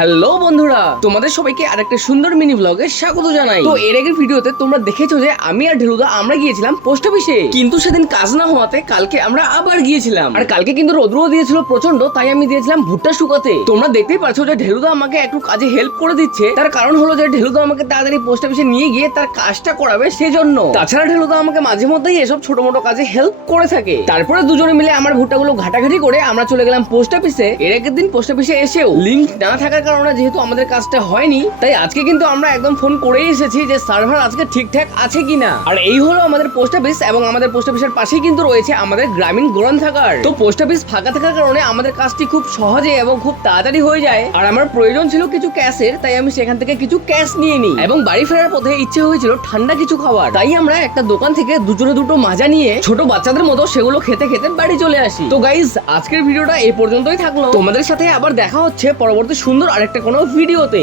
Hello বন্ধুরা, তোমাদের সবাইকে আরেকটা সুন্দর মিনি ব্লগে স্বাগত জানাই। তো এর আগের ভিডিওতে তোমরা দেখেছো যে আমি আর ঢেলুদা আমরা গিয়েছিলাম পোস্ট অফিসে, কিন্তু সেদিন কাজ না হওয়াতে কালকে আমরা আবার গিয়েছিলাম। আর কালকে কিন্তু রোদ্রও দিয়েছিল প্রচন্ড, তাই আমি দিয়েছিলাম ভুট্টা শুকাতে। তোমরা দেখতেই পাচ্ছ যে ঢেলুদা আমাকে একটু কাজে হেল্প করে দিচ্ছে। তার কারণ হলো যে ঢেলুদা আমাকে তাড়াতাড়ি পোস্ট অফিসে নিয়ে গিয়ে তার কাজটা করাবে সেজন্য। তাছাড়া ঢেলুদা আমাকে মাঝে মধ্যেই এসব ছোট মোটো কাজে হেল্প করে থাকে। তারপরে দুজনে মিলে আমার ভুট্টাগুলো ঘাটাঘাটি করে আমরা চলে গেলাম পোস্ট অফিসে। এর আগের দিন পোস্ট অফিসে এসেও লিংক না থাকার কারণে যেহেতু আমাদের কাজটা হয়নি, তাই আজকে কিন্তু আমরা একদম ফোন করেই এসেছি যে সার্ভার আজকে ঠিকঠাক আছে কিনা। আর এই হলো আমাদের পোস্ট অফিস, এবং আমাদের পোস্ট অফিসের পাশেই কিন্তু রয়েছে আমাদের গ্রামীণ গ্রন্থাগার। তো পোস্ট অফিস ফাঁকা থাকার কারণে আমাদের কাজটি খুব সহজে এবং খুব তাড়াতাড়ি হয়ে যায়। আর আমার প্রয়োজন ছিল কিছু ক্যাশের, তাই আমি সেখান থেকে কিছু ক্যাশ নিয়ে নিই। এবং বাড়ি ফেরার পথে ইচ্ছে হয়েছিল ঠান্ডা কিছু খাবার, তাই আমরা একটা দোকান থেকে দুজনে দুটো মাজা নিয়ে ছোট বাচ্চাদের মতো সেগুলো খেতে খেতে বাড়ি চলে আসি। তো গাইস, আজকের ভিডিওটা এই পর্যন্তই থাকলো। তোমাদের সাথে আবার দেখা হচ্ছে পরবর্তী সুন্দর আরেকটা কোনো ভিডিওতে।